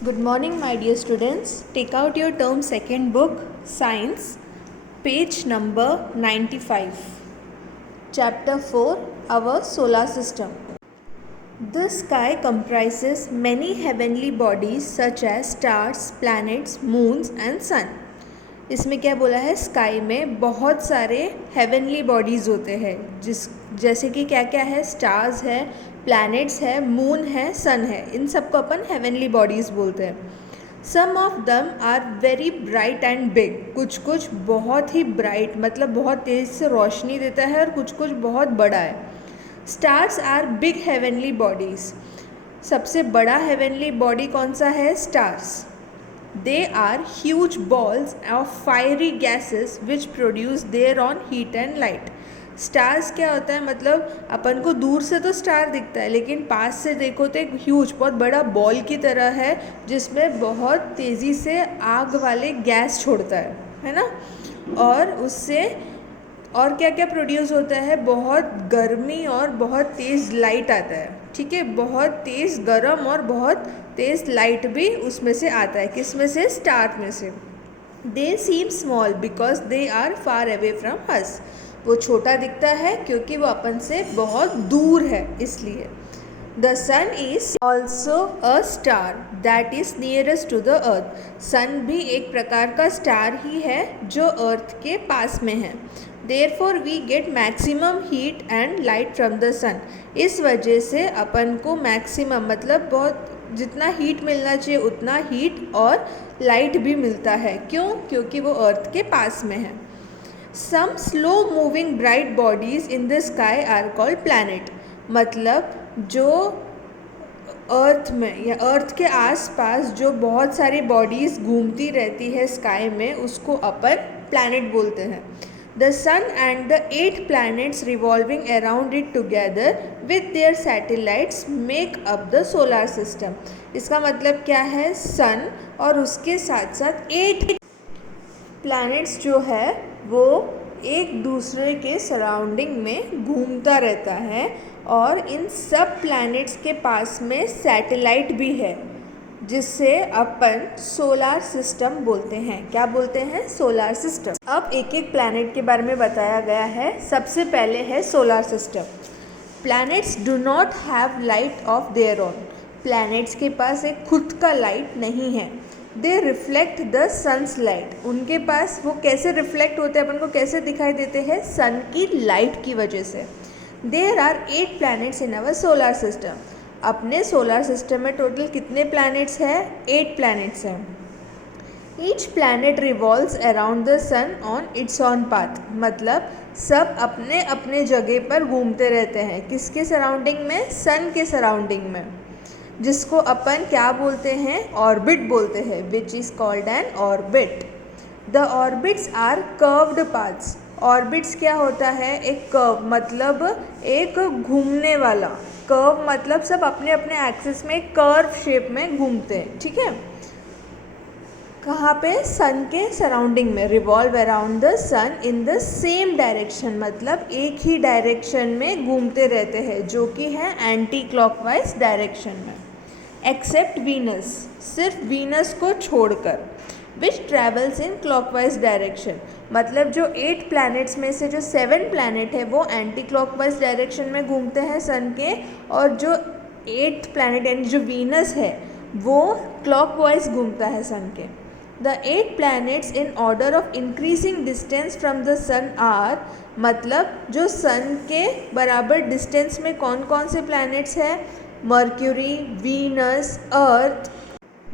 Good morning, my dear students. Take out your term second book, Science, page number 95. Chapter 4, Our Solar System. The sky comprises many heavenly bodies such as stars, planets, moons and sun. इसमें क्या बोला है, sky में बहुत सारे heavenly bodies होते हैं, जैसे कि क्या क्या है, स्टार्स है, प्लैनेट्स है, मून है, सन है। इन सबको अपन हेवनली बॉडीज़ बोलते हैं। Some of them are very bright and big. कुछ कुछ बहुत ही ब्राइट मतलब बहुत तेज़ से रोशनी देता है और कुछ कुछ बहुत बड़ा है। Stars are big heavenly bodies. सबसे बड़ा हेवनली बॉडी कौन सा है? Stars. They are huge balls of fiery gases which produce their own heat and light. Stars क्या होता है, मतलब अपन को दूर से तो स्टार दिखता है लेकिन पास से देखो तो एक ह्यूज बहुत बड़ा बॉल की तरह है जिसमें बहुत तेज़ी से आग वाले गैस छोड़ता है ना। और उससे और क्या क्या प्रोड्यूस होता है, बहुत गर्मी और बहुत तेज़ लाइट आता है। ठीक है, बहुत तेज़ गर्म और बहुत तेज़ लाइट भी उसमें से आता है। किस में से? स्टार में से। They seem small because they are far away from us. वो छोटा दिखता है क्योंकि वो अपन से बहुत दूर है, इसलिए। The sun is also a star that is nearest to the earth. Sun भी एक प्रकार का स्टार ही है जो अर्थ के पास में है। Therefore we get maximum heat and light from the sun. इस वजह से अपन को मैक्सिमम मतलब बहुत जितना हीट मिलना चाहिए उतना हीट और लाइट भी मिलता है। क्यों? क्योंकि वो अर्थ के पास में है। Some slow moving bright bodies in the sky are called planet. मतलब जो अर्थ में या अर्थ के आसपास जो बहुत सारी बॉडीज़ घूमती रहती है स्काई में, उसको अपन प्लैनेट बोलते हैं। The sun and the 8 planets revolving around it together with their satellites make up the solar system. इसका मतलब क्या है? सन और उसके साथ साथ 8 प्लैनेट्स जो है वो एक दूसरे के सराउंडिंग में घूमता रहता है और इन सब प्लैनेट्स के पास में सैटेलाइट भी है जिससे अपन सोलार सिस्टम बोलते हैं। क्या बोलते हैं? Solar system. अब एक एक प्लैनेट के बारे में बताया गया है। सबसे पहले है solar system. Planets do not have light of their own. Planets के पास एक खुद का लाइट नहीं है। They reflect the sun's light. उनके पास वो कैसे रिफ्लेक्ट होते हैं, अपन को कैसे दिखाई देते हैं? सन की लाइट की वजह से। There are 8 planets in our solar system. अपने सोलार सिस्टम में टोटल कितने प्लैनेट्स हैं? 8 प्लैनेट्स हैं। Each planet revolves around the sun on its own path. मतलब सब अपने अपने जगह पर घूमते रहते हैं। किसके सराउंडिंग में? सन के सराउंडिंग में, जिसको अपन क्या बोलते हैं? ऑर्बिट बोलते हैं, which is called an orbit. The orbits are curved paths. Orbits क्या होता है? एक कर्व मतलब एक घूमने वाला। कर्व मतलब सब अपने अपने एक्सिस में कर्व शेप में घूमते हैं। ठीक है, कहाँ पे? सन के सराउंडिंग में। Revolve around the sun in the same direction, मतलब एक ही डायरेक्शन में घूमते रहते हैं, जो कि है एंटी क्लॉकवाइज डायरेक्शन में। एक्सेप्ट वीनस, सिर्फ वीनस को छोड़कर। विच ट्रैवल्स इन क्लॉकवाइज डायरेक्शन, मतलब जो 8 प्लैनेट्स में से जो 7 प्लैनेट है वो एंटी क्लॉकवाइज डायरेक्शन में घूमते हैं सन के, और जो 8th प्लैनेट यानी जो वीनस है वो क्लॉकवाइज घूमता है सन के। The 8 planets in order of increasing distance from the sun are, मतलब जो सन के बराबर डिस्टेंस में कौन कौन से प्लैनेट्स हैं? Mercury, Venus, earth,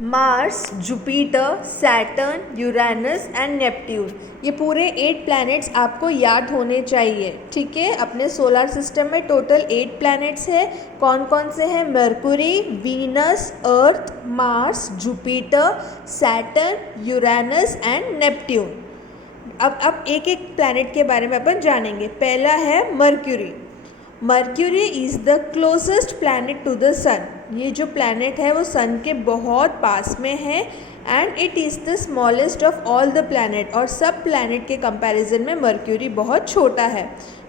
Mars, Jupiter, Saturn, Uranus and Neptune. ये पूरे 8 प्लैनेट्स आपको याद होने चाहिए। ठीक है, अपने सोलार सिस्टम में टोटल 8 प्लैनेट्स हैं। कौन कौन से हैं? Mercury, Venus, earth, Mars, Jupiter, Saturn, Uranus and Neptune. अब एक एक प्लैनेट के बारे में अपन जानेंगे। पहला है Mercury. Mercury is the closest planet to the sun. ये जो प्लैनेट है वो सन के बहुत पास में है and it is the smallest of all the planet. और सब प्लैनेट के कंपैरिजन में मर्क्यूरी बहुत छोटा है।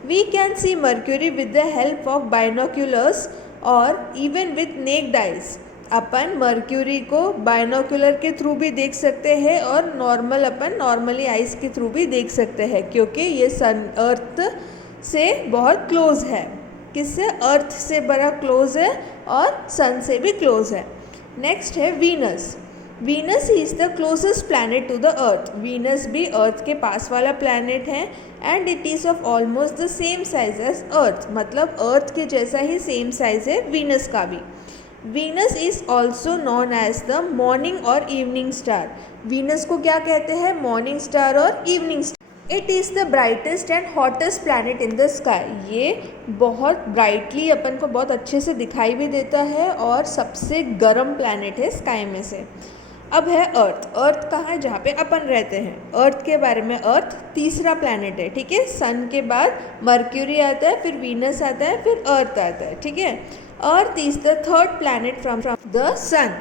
We can see Mercury with the help of binoculars और इवन विद नेक्ड आइज। अपन मर्क्यूरी को बाइनोकुलर के थ्रू भी देख सकते हैं और नॉर्मली आइस के थ्रू भी देख सकते हैं, क्योंकि ये सन अर्थ से बहुत क्लोज है। किससे? अर्थ से बड़ा क्लोज है और सन से भी क्लोज है। नेक्स्ट है Venus. Venus is the closest planet to the Earth. Venus भी अर्थ के पास वाला प्लैनेट है and it is of almost the same size as Earth, मतलब अर्थ के जैसा ही सेम साइज है वीनस का भी। Venus is also known as the morning और इवनिंग स्टार। वीनस को क्या कहते हैं? मॉर्निंग स्टार और evening star. It is the brightest and hottest planet in the sky. ये बहुत ब्राइटली अपन को बहुत अच्छे से दिखाई भी देता है और सबसे गर्म प्लैनेट है स्काई में से। अब है अर्थ। अर्थ कहाँ है? जहाँ पे अपन रहते हैं। अर्थ के बारे में, अर्थ तीसरा प्लैनेट है, ठीक है। सन के बाद मर्क्यूरी आता है, फिर वीनस आता है, फिर अर्थ आता है, ठीक है। Earth is the third planet from the sun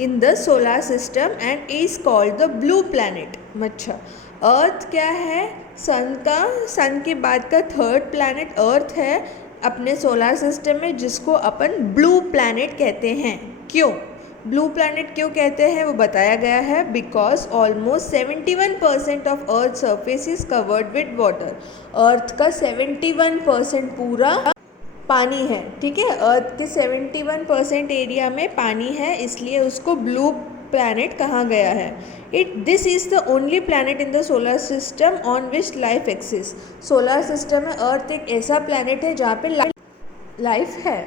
in the solar system and is called the blue planet. अच्छा, अर्थ क्या है? सन के बाद का थर्ड प्लैनेट अर्थ है अपने सोलर सिस्टम में, जिसको अपन ब्लू प्लैनेट कहते हैं। क्यों ब्लू प्लैनेट क्यों कहते हैं वो बताया गया है। Because almost 71% of earth surface is covered with water. Earth का 71% पूरा पानी है, ठीक है। अर्थ के 71% एरिया में पानी है, इसलिए उसको ब्लू प्लैनेट कहा गया है। This is the only planet in the solar system on which life exist. Solar system में अर्थ एक ऐसा प्लैनेट है जहाँ पे लाइफ है।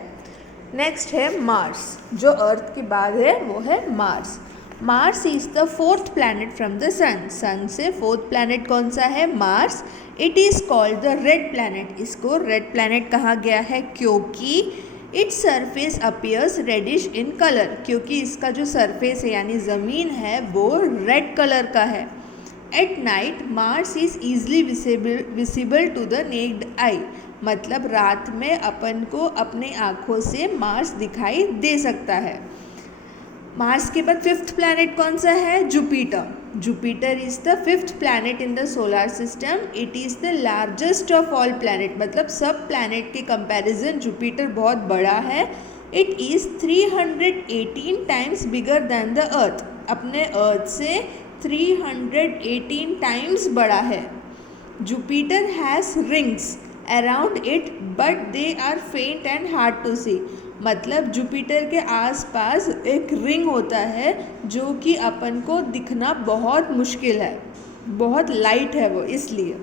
नेक्स्ट है मार्स। जो अर्थ के बाद है वो है Mars. Mars is the fourth planet from the sun. Sun से फोर्थ प्लैनेट कौन सा है? Mars. It is called the red planet. इसको रेड प्लैनेट कहा गया है क्योंकि its surface appears reddish in colour. क्योंकि इसका जो सरफेस है यानी ज़मीन है वो रेड कलर का है। At night Mars is easily visible to the naked eye. मतलब रात में अपन को अपने आँखों से मार्स दिखाई दे सकता है। मार्स के बाद फिफ्थ प्लैनेट कौन सा है? Jupiter. Jupiter is the fifth planet in the solar system. It is the largest of all planet. मतलब सब प्लैनेट के कंपैरिजन जुपिटर बहुत बड़ा है। It is 318 times bigger than the Earth. अपने अर्थ से 318 टाइम्स बड़ा है। Jupiter has rings around it but they are faint and hard to see. मतलब जुपिटर के आसपास एक रिंग होता है जो कि अपन को दिखना बहुत मुश्किल है, बहुत लाइट है वो, इसलिए।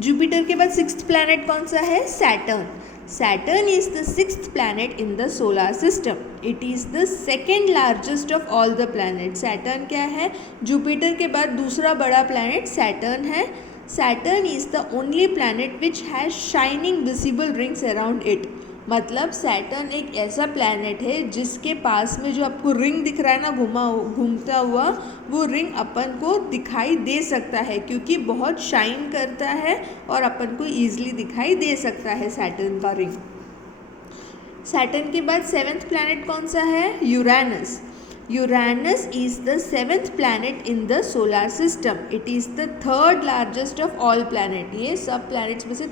जुपिटर के बाद सिक्स्थ प्लैनेट कौन सा है? Saturn. Saturn is the sixth planet in the solar system. It is the second largest of all the planet. Saturn क्या है? जुपिटर के बाद दूसरा बड़ा प्लैनेट सैटर्न है। Saturn is the only planet which has shining visible rings around it. मतलब Saturn एक ऐसा प्लैनेट है जिसके पास में जो आपको रिंग दिख रहा है ना, घूमता हुआ, वो रिंग अपन को दिखाई दे सकता है क्योंकि बहुत शाइन करता है और अपन को ईजिली दिखाई दे सकता है सैटर्न का रिंग। सैटर्न के बाद सेवेंथ प्लैनेट कौन सा है? Uranus. Uranus is the seventh planet in the solar system. It is the third largest of all planet. ये सब planets में से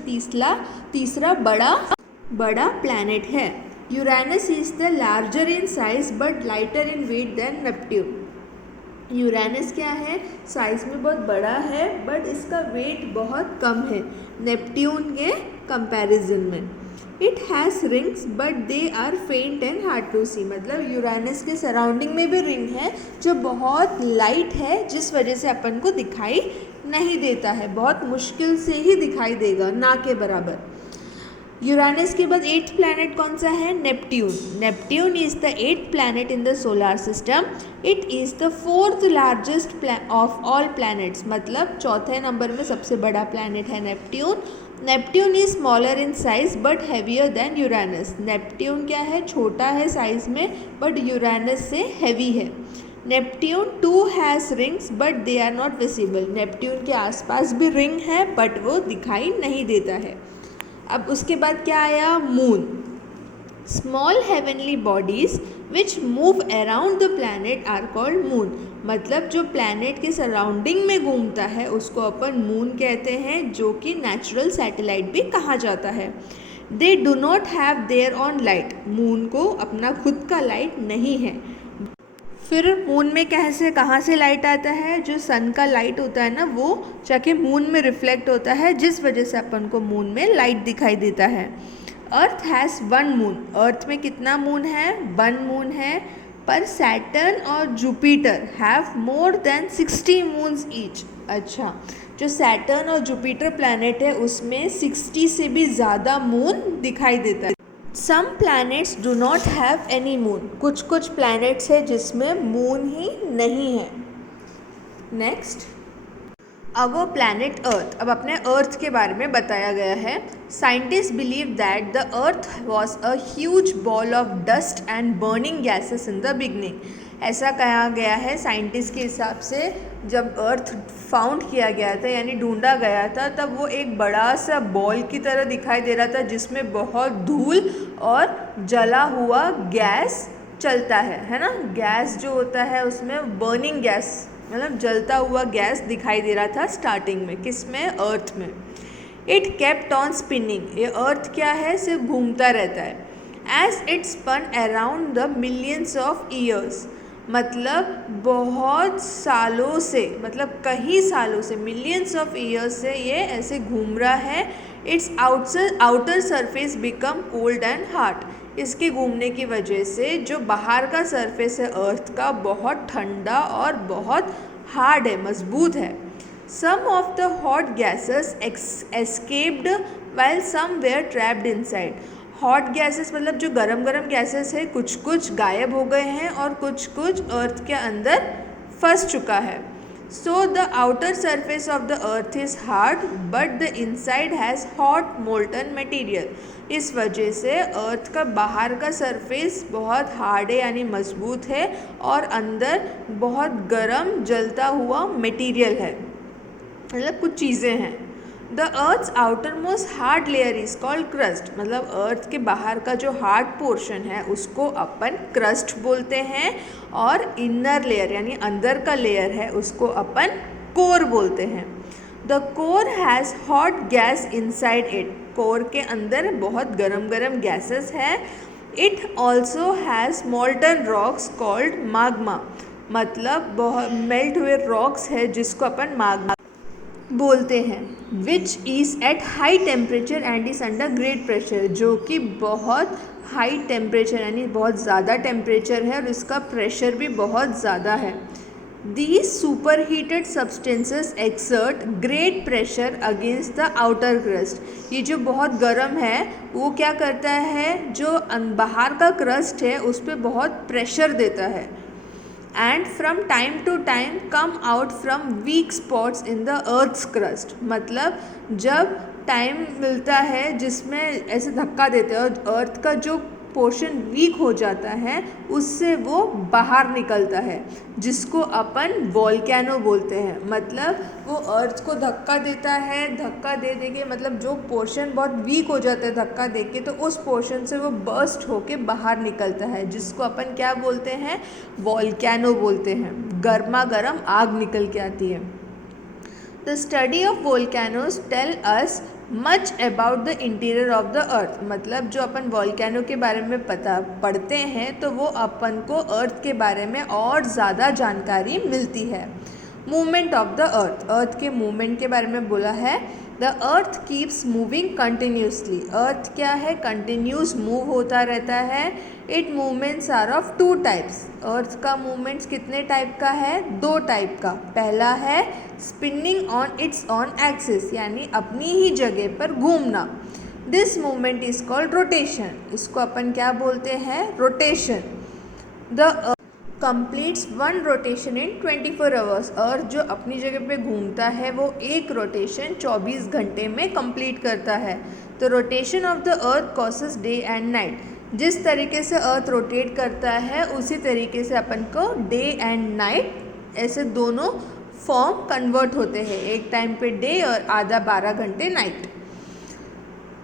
तीसरा बड़ा planet है। Uranus is the larger in size but lighter in weight than Neptune. Uranus क्या है? Size में बहुत बड़ा है बट इसका वेट बहुत कम है नेपट्यून के कंपैरिजन में। It has rings but they are faint and hard to see. मतलब यूरेनस के सराउंडिंग में भी रिंग है जो बहुत लाइट है, जिस वजह से अपन को दिखाई नहीं देता है, बहुत मुश्किल से ही दिखाई देगा, ना के बराबर। यूरेनस के बाद एट्थ प्लैनेट कौन सा है? Neptune. Neptune is the eighth planet in the solar system. It is the fourth largest of all planets. मतलब चौथे नंबर में सबसे बड़ा प्लैनेट है Neptune. Neptune is smaller in size but heavier than Uranus. Neptune क्या है? छोटा है साइज में बट यूरेनस से हैवी है। Neptune too has rings but they are not visible. Neptune के आसपास भी रिंग है बट वो दिखाई नहीं देता है। अब उसके बाद क्या आया? Moon. Small heavenly bodies which move around the planet are called moon. मतलब जो प्लैनेट के सराउंडिंग में घूमता है उसको अपन मून कहते हैं, जो कि नेचुरल सैटेलाइट भी कहा जाता है। They do not have their on light, moon को अपना खुद का लाइट नहीं है। फिर मून में कैसे कहाँ से लाइट आता है, जो सन का लाइट होता है ना वो जाके मून में रिफ्लेक्ट होता है, जिस वजह से अपन को मून में लाइट दिखाई देता है। अर्थ हैज़ वन मून, अर्थ में कितना मून है, वन मून है, पर सैटर्न और Jupiter have more than 60 moons each. अच्छा, जो सैटर्न और जुपिटर प्लैनेट है उसमें 60 से भी ज़्यादा मून दिखाई देता है। Some planets do not have any moon, कुछ कुछ प्लैनेट्स है जिसमें मून ही नहीं है। नेक्स्ट, अवर प्लैनेट अर्थ, अब अपने अर्थ के बारे में बताया गया है। Scientist believe that the earth was a huge ball of dust and burning gases in the beginning. ऐसा कहा गया है साइंटिस्ट के हिसाब से, जब अर्थ फाउंड किया गया था यानी ढूंढा गया था, तब वो एक बड़ा सा बॉल की तरह दिखाई दे रहा था जिसमें बहुत धूल और जला हुआ गैस चलता है ना। गैस जो होता है उसमें बर्निंग गैस मतलब जलता हुआ गैस दिखाई दे रहा था स्टार्टिंग में, किस में, अर्थ में। इट केप्ट ऑन स्पिनिंग, ये अर्थ क्या है, सिर्फ घूमता रहता है। As it spun around the millions of years, मतलब बहुत सालों से, मतलब कई सालों से, मिलियंस ऑफ ईयर्स से ये ऐसे घूम रहा है। It's outer surface become cold and hard, इसके घूमने की वजह से जो बाहर का सरफेस है अर्थ का बहुत ठंडा और बहुत हार्ड है, मजबूत है। Some of the hot gases escaped while some were trapped inside, hot gases मतलब जो गरम गरम गैसेस है कुछ कुछ गायब हो गए हैं और कुछ कुछ अर्थ के अंदर फंस चुका है। So the outer surface of the earth is hard but the inside has hot molten material, इस वजह से अर्थ का बाहर का सरफेस बहुत हार्ड है यानी मजबूत है और अंदर बहुत गर्म जलता हुआ मटेरियल है, मतलब कुछ चीज़ें हैं। The Earth's outermost hard layer is called crust, मतलब अर्थ के बाहर का जो हार्ड पोर्शन है उसको अपन क्रस्ट बोलते हैं, और इनर लेयर यानी अंदर का लेयर है उसको अपन कोर बोलते हैं। The core has hot gas inside it, core के अंदर बहुत गरम गरम गैसेस है। It also has मॉल्टन rocks called Magma, मतलब बहुत मेल्ट हुए रॉक्स है जिसको अपन माग्मा बोलते हैं। Which is at high temperature and is under great pressure, जो कि बहुत हाई टेम्परेचर यानी बहुत ज़्यादा टेम्परेचर है और इसका प्रेशर भी बहुत ज़्यादा है। These superheated substances exert great pressure against the outer crust, ये जो बहुत गर्म है वो क्या करता है, जो बाहर का क्रस्ट है उस पर बहुत प्रेशर देता है। And from time to time come out from weak spots in the Earth's crust, मतलब जब टाइम मिलता है जिसमें ऐसे धक्का देते हैं और अर्थ का जो पोर्शन वीक हो जाता है उससे वो बाहर निकलता है, जिसको अपन वोल्केनो बोलते हैं। मतलब वो अर्थ को धक्का देता है, धक्का दे के मतलब जो पोर्शन बहुत वीक हो जाता है धक्का दे के, तो उस पोर्शन से वो बर्स्ट होके बाहर निकलता है, जिसको अपन क्या बोलते हैं, वोल्केनो बोलते हैं। गर्मा गर्म आग निकल के आती है। The study of volcanoes tell us much about the interior of the अर्थ, मतलब जो अपन वोल्केनो के बारे में पढ़ते हैं तो वो अपन को अर्थ के बारे में और ज़्यादा जानकारी मिलती है। Movement of the earth, earth के मूवमेंट के बारे में बोला है। The earth keeps moving continuously, earth क्या है, कंटिन्यूस मूव होता रहता है। It movements are of two types, earth का मूवमेंट्स कितने टाइप का है, दो टाइप का। पहला है spinning on its on axis, यानी अपनी ही जगह पर घूमना। This movement is called rotation, इसको अपन क्या बोलते हैं, rotation. The completes one rotation in 24 hours, earth जो अपनी जगह पे घूमता है वो एक रोटेशन 24 घंटे में कंप्लीट करता है। तो rotation of the earth causes day and night, जिस तरीके से अर्थ रोटेट करता है उसी तरीके से अपन को डे एंड नाइट ऐसे दोनों फॉर्म कन्वर्ट होते हैं, एक टाइम पे डे और आधा 12 घंटे नाइट।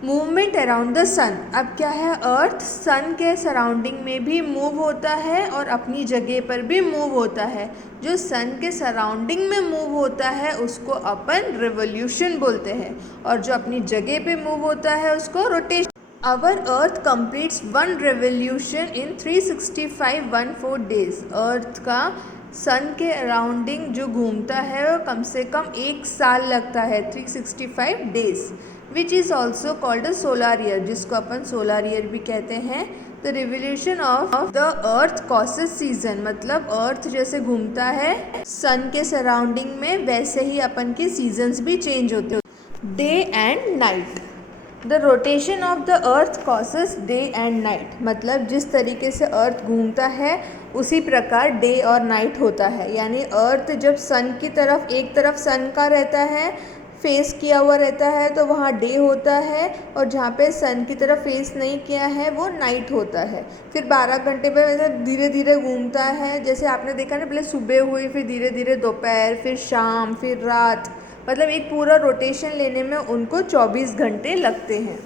मूवमेंट अराउंड द सन, अब क्या है, अर्थ सन के सराउंडिंग में भी मूव होता है और अपनी जगह पर भी मूव होता है। जो सन के सराउंडिंग में मूव होता है उसको अपन रिवोल्यूशन बोलते हैं, और जो अपनी जगह पे मूव होता है उसको rotation. Our Earth completes one revolution in 365 days. अर्थ का सन के अराउंडिंग जो घूमता है वो कम से कम 1 साल लगता है, 365 days, which is also called a solar year, जिसको अपन सोलार ईयर भी कहते हैं. The revolution of the earth causes season, मतलब अर्थ जैसे घूमता है सन के सराउंडिंग में, वैसे ही अपन के सीजन्स भी चेंज होते हैं. Day and night. The rotation of the earth causes day and night, मतलब जिस तरीके से अर्थ घूमता है उसी प्रकार डे और नाइट होता है. यानी अर्थ जब सन की तरफ, एक तरफ सन का रहता है, फेस किया हुआ रहता है, तो वहाँ डे होता है, और जहाँ पे सन की तरफ फेस नहीं किया है वो नाइट होता है. फिर 12 घंटे पे वैसे धीरे धीरे घूमता है, जैसे आपने देखा ना, पहले सुबह हुई, फिर धीरे धीरे दोपहर, फिर शाम, फिर रात, मतलब एक पूरा रोटेशन लेने में उनको 24 घंटे लगते हैं.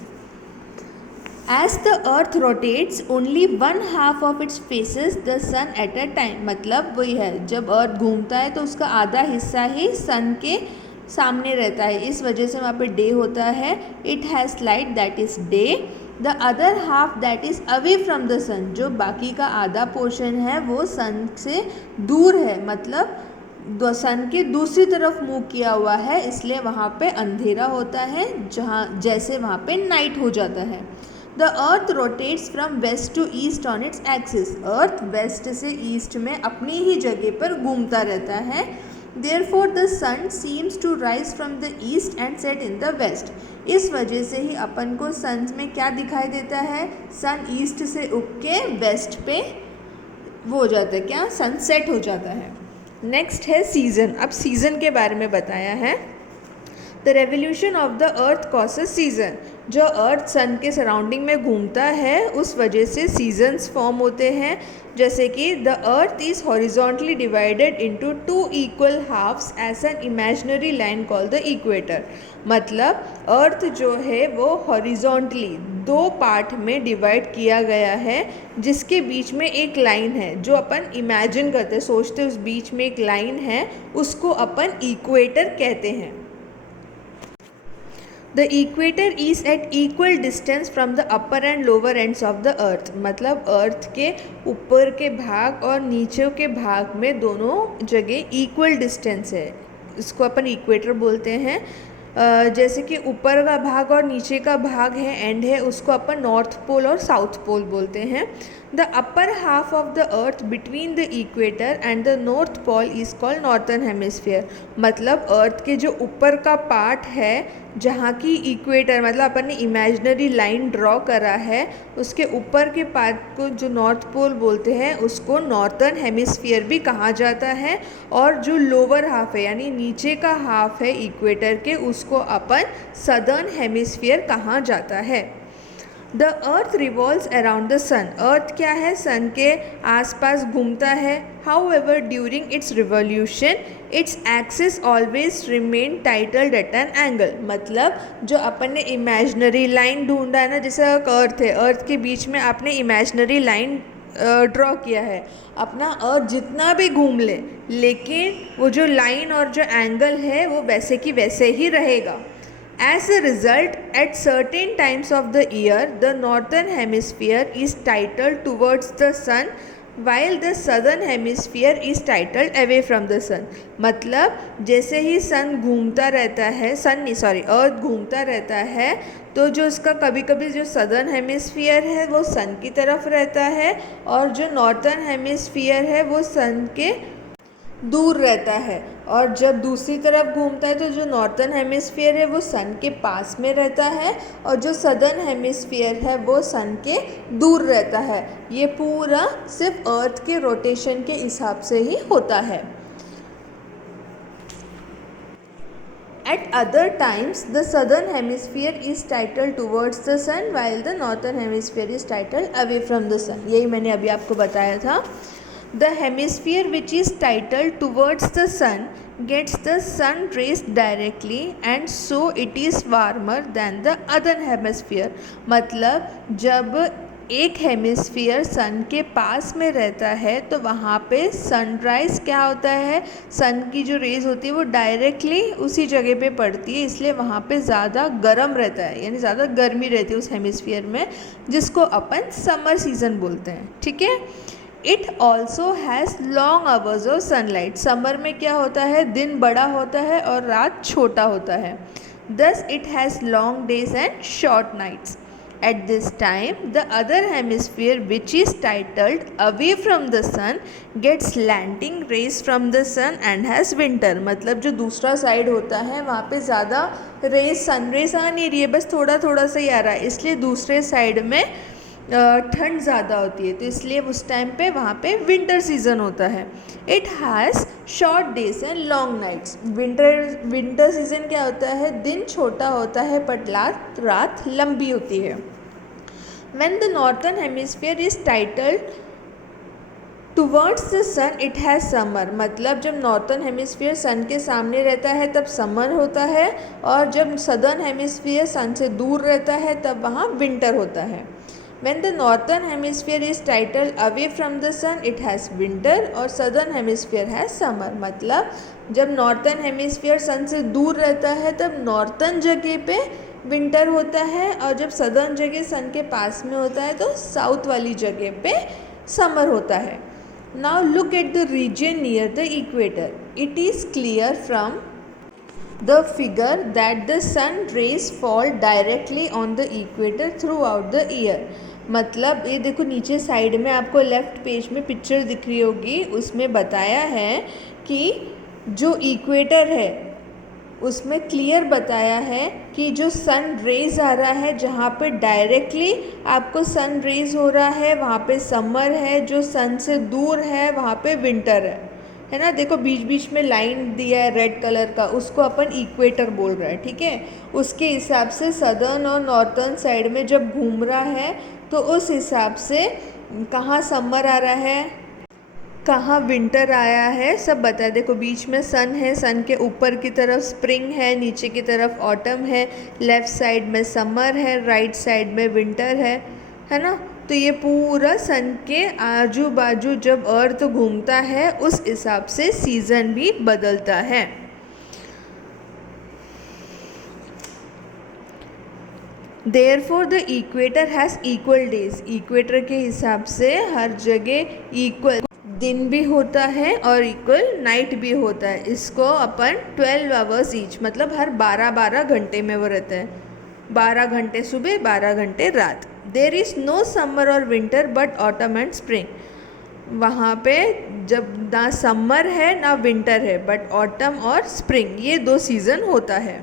As the earth rotates only 1/2 of its faces the sun at a time, मतलब वही है, जब अर्थ घूमता है तो उसका आधा हिस्सा ही सन के सामने रहता है, इस वजह से वहाँ पे डे होता है. It has light that is day, the other half that is away from the sun, जो बाकी का आधा पोर्शन है वो सन से दूर है, मतलब सन के दूसरी तरफ मुँह किया हुआ है, इसलिए वहाँ पे अंधेरा होता है, जहाँ जैसे वहाँ पे नाइट हो जाता है. The earth rotates from west to east on its axis, earth west से ईस्ट में अपनी ही जगह पर घूमता रहता है. Therefore the sun seems to rise from the east and set in the west, इस वजह से ही अपन को सन में क्या दिखाई देता है, सन ईस्ट से उग के वेस्ट पे वो हो जाता है, क्या सनसेट हो जाता है. नेक्स्ट है सीज़न. अब सीज़न के बारे में बताया है. The revolution of the earth causes season, जो अर्थ सन के सराउंडिंग में घूमता है उस वजह से सीजन्स फॉर्म होते हैं. जैसे कि the earth is horizontally divided into 2 equal halves as an imaginary line called the equator, मतलब अर्थ जो है वो हॉरिजॉन्टली 2 पार्ट में डिवाइड किया गया है, जिसके बीच में एक लाइन है, जो अपन इमेजिन करते, सोचते उस बीच में एक लाइन है, उसको अपन इक्वेटर कहते हैं. The equator is at equal distance from the upper and lower ends of the अर्थ, मतलब अर्थ के ऊपर के भाग और नीचे के भाग में दोनों जगह इक्वल डिस्टेंस है, इसको अपन इक्वेटर बोलते हैं. जैसे कि ऊपर का भाग और नीचे का भाग है, एंड है, उसको अपन नॉर्थ पोल और साउथ पोल बोलते हैं. The upper half of the earth between the equator and the north pole is called northern hemisphere, मतलब अर्थ के जो ऊपर का पार्ट है, जहाँ की इक्वेटर, मतलब अपन ने इमेजिनरी लाइन ड्रॉ करा है, उसके ऊपर के पार्ट को जो नॉर्थ पोल बोलते हैं उसको नॉर्थर्न हेमिस्फीयर भी कहा जाता है, और जो लोअर हाफ है यानी नीचे का हाफ है इक्वेटर के, उसको अपन सदर्न हेमिस्फीयर कहा जाता है. The earth revolves around the sun, earth क्या है, सन के आसपास घूमता है. However during its revolution its axis always remain tilted at an angle, मतलब जो अपन ने इमेजिनरी लाइन ढूंढा है ना, जैसे अर्थ है, अर्थ के बीच में आपने इमेजिनरी लाइन ड्रॉ किया है, अपना अर्थ जितना भी घूम ले, लेकिन वो जो लाइन और जो एंगल है वो वैसे की वैसे ही रहेगा. As a result, at certain times of the year, the northern hemisphere is titled towards the sun, while the southern hemisphere is titled away from the sun. मतलब जैसे ही सन घूमता रहता है, अर्थ घूमता रहता है, तो जो उसका कभी कभी जो सदर्न हेमिस्फीयर है वो सन की तरफ रहता है, और जो नॉर्थर्न हेमिस्फीयर है वो सन के दूर रहता है. और जब दूसरी तरफ घूमता है तो जो नॉर्थर्न हेमिस्फीयर है वो सन के पास में रहता है, और जो सदर्न हेमिस्फीयर है वो सन के दूर रहता है. ये पूरा सिर्फ अर्थ के रोटेशन के हिसाब से ही होता है. At other times, the southern hemisphere is titled towards the sun, while the northern hemisphere is titled away from the sun. यही मैंने अभी आपको बताया था. The hemisphere which is titled towards the sun gets the sun rays directly, and so it is warmer than the other hemisphere. मतलब जब एक hemisphere सन के पास में रहता है तो वहाँ पे सनराइज़ क्या होता है, सन की जो रेज़ होती है वो डायरेक्टली उसी जगह पे पड़ती है, इसलिए वहाँ पे ज़्यादा गर्म रहता है, यानी ज़्यादा गर्मी रहती है उस हेमिस्फीयर में, जिसको अपन समर सीज़न बोलते हैं। ठीक है। It also has long hours of sunlight. Summer में क्या होता है, दिन बड़ा होता है और रात छोटा होता है। Thus it has long days and short nights. At this time, the other hemisphere, which is titled away from the sun, gets slanting rays from the sun and has winter. मतलब जो दूसरा साइड होता है वहाँ पे ज़्यादा race, sun rays आ नहीं रही है, बस थोड़ा थोड़ा सा ही आ रहा है, इसलिए दूसरे साइड में ठंड ज़्यादा होती है, तो इसलिए उस टाइम पे वहाँ पे विंटर सीज़न होता है। It has short days and long nights. Winter season क्या होता है, दिन छोटा होता है बट रात लंबी होती है। When the northern hemisphere is titled towards the sun it has summer. मतलब जब नॉर्थर्न हेमिस्फीयर सन के सामने रहता है तब समर होता है, और जब सदर्न हेमिस्फीयर सन से दूर रहता है तब वहाँ विंटर होता है। When the northern hemisphere is titled away from the sun, it has winter और southern hemisphere has summer। मतलब जब नॉर्थर्न हेमिस्फीयर सन से दूर रहता है तब नॉर्थर्न जगह पे विंटर होता है, और जब सदर्न जगह सन के पास में होता है तो साउथ वाली जगह पे समर होता है। Now look at the region near the equator. It is clear from the figure that the sun rays fall directly on the equator throughout the year। मतलब ये देखो नीचे साइड में आपको लेफ़्ट पेज में पिक्चर दिख रही होगी, उसमें बताया है कि जो इक्वेटर है उसमें क्लियर बताया है कि जो सन रेज़ आ रहा है, जहाँ पे डायरेक्टली आपको सन रेज़ हो रहा है वहाँ पे समर है, जो सन से दूर है वहाँ पे विंटर है ना। देखो बीच बीच में लाइन दिया है रेड कलर का, उसको अपन इक्वेटर बोल रहे हैं। ठीक है। उसके हिसाब से सदर्न और नॉर्थर्न साइड में जब घूम रहा है तो उस हिसाब से कहाँ समर आ रहा है, कहाँ विंटर आया है, सब बताया। देखो बीच में सन है, सन के ऊपर की तरफ स्प्रिंग है, नीचे की तरफ ऑटम है, लेफ़्ट साइड में समर है, राइट साइड में विंटर है ना। तो ये पूरा सन के आजू बाजू जब अर्थ घूमता है उस हिसाब से सीज़न भी बदलता है। Therefore the equator has equal days। Equator के हिसाब से हर जगह इक्वल दिन भी होता है और इक्वल नाइट भी होता है। इसको अपन 12 आवर्स ईच, मतलब हर 12-12 घंटे में वो रहता है, 12 घंटे सुबह 12 घंटे रात। देयर इज़ नो समर और winter but autumn and spring. वहाँ पे जब ना समर है ना विंटर है, बट ऑटम और स्प्रिंग ये दो सीज़न होता है।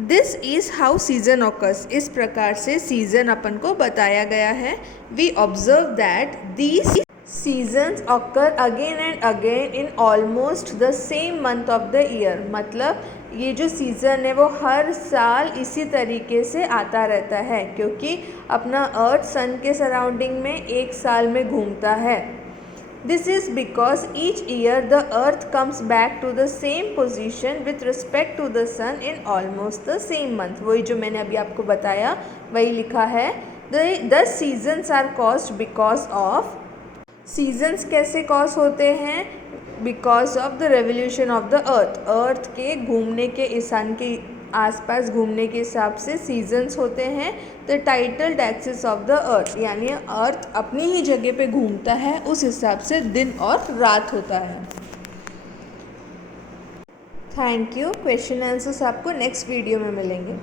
This is how season occurs. इस प्रकार से सीज़न अपन को बताया गया है। We observe that these seasons occur again and again in almost the same month of the year. मतलब ये जो सीज़न है वो हर साल इसी तरीके से आता रहता है, क्योंकि अपना अर्थ सन के सराउंडिंग में एक साल में घूमता है। This is because each year the earth comes back to the same position with respect to the sun in almost the same month. वही जो मैंने अभी आपको बताया वही लिखा है। The seasons are caused because of, seasons कैसे कॉज होते हैं, because of the revolution of the earth. Earth के घूमने के, सन के आसपास घूमने के हिसाब से सीजन्स होते हैं। The titled axis of the अर्थ, यानी अर्थ अपनी ही जगह पे घूमता है, उस हिसाब से दिन और रात होता है। Thank you. क्वेश्चन आंसर्स आपको नेक्स्ट वीडियो में मिलेंगे।